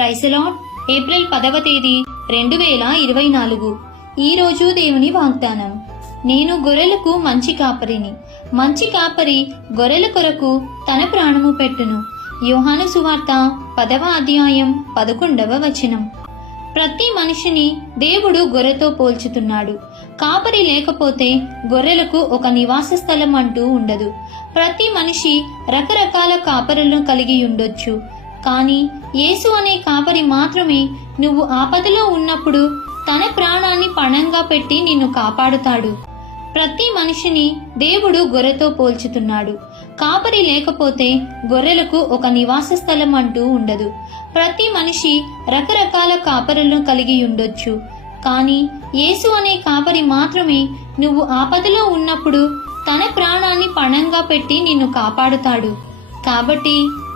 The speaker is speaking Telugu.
ప్రైసలాడ్ ఏప్రిల్ పదవ తేదీ రెండు వేల ఇరవై నాలుగు. ఈరోజు దేవుని వాగ్దానం. నేను గొర్రెలకు మంచి కాపరిని. మంచి కాపరి గొర్రెల కొరకు తన ప్రాణము పెట్టును. యోహాను సువార్త పదవ అధ్యాయం పదకొండవ వచనం. ప్రతి మనిషిని దేవుడు గొర్రెతో పోల్చుతున్నాడు. కాపరి లేకపోతే గొర్రెలకు ఒక నివాస స్థలం అంటూ ఉండదు. ప్రతి మనిషి రకరకాల కాపరులను కలిగి ఉండొచ్చు. కానీ యేసు అనే కాపరి మాత్రమే నువ్వు ఆపదలో ఉన్నప్పుడు తన ప్రాణాన్ని పణంగా పెట్టి నిన్ను కాపాడుతాడు. ప్రతి మనిషిని దేవుడు గొర్రెతో పోల్చుతున్నాడు. కాపరి లేకపోతే గొర్రెలకు ఒక నివాస స్థలం అంటూ ఉండదు. ప్రతి మనిషి రకరకాల కాపరులను కలిగి ఉండొచ్చు. కానీ యేసు అనే కాపరి మాత్రమే నువ్వు ఆపదలో ఉన్నప్పుడు తన ప్రాణాన్ని పణంగా పెట్టి నిన్ను కాపాడుతాడు. కాబట్టి